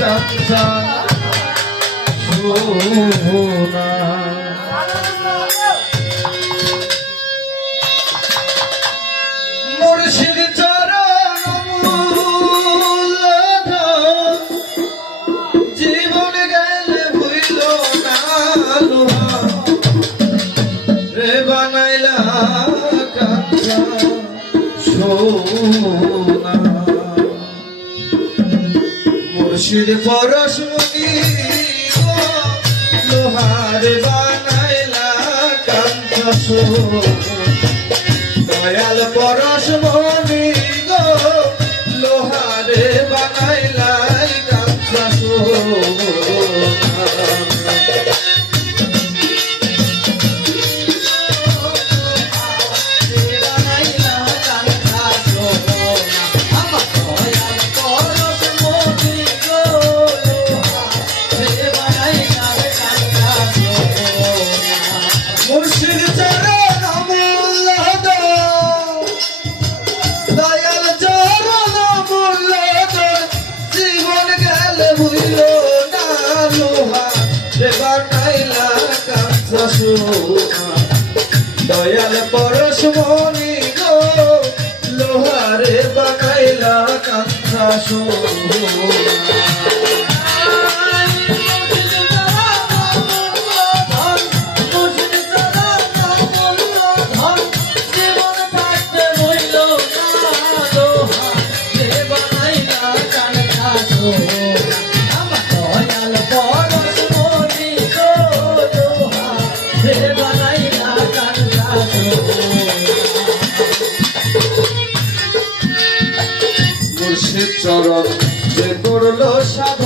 কাঞ্চা সোনা মুর্শিদ চরণ মূলধন জীবন গেলে ভুইল না লোহা রে বানাইলা কাঞ্চা সোনা মুর্শিদ পরশমণি লোহার বানাইলা কাঞ্চা সোনা দয়াল পরশমণি গো লোহারে বানাইলাই কাঞ্চা সোনা দয়াল পরশমণি গো লোহারে বানাইলা কাঞ্চা সোনা মুর্শিদ চরণ যে করলো সাধন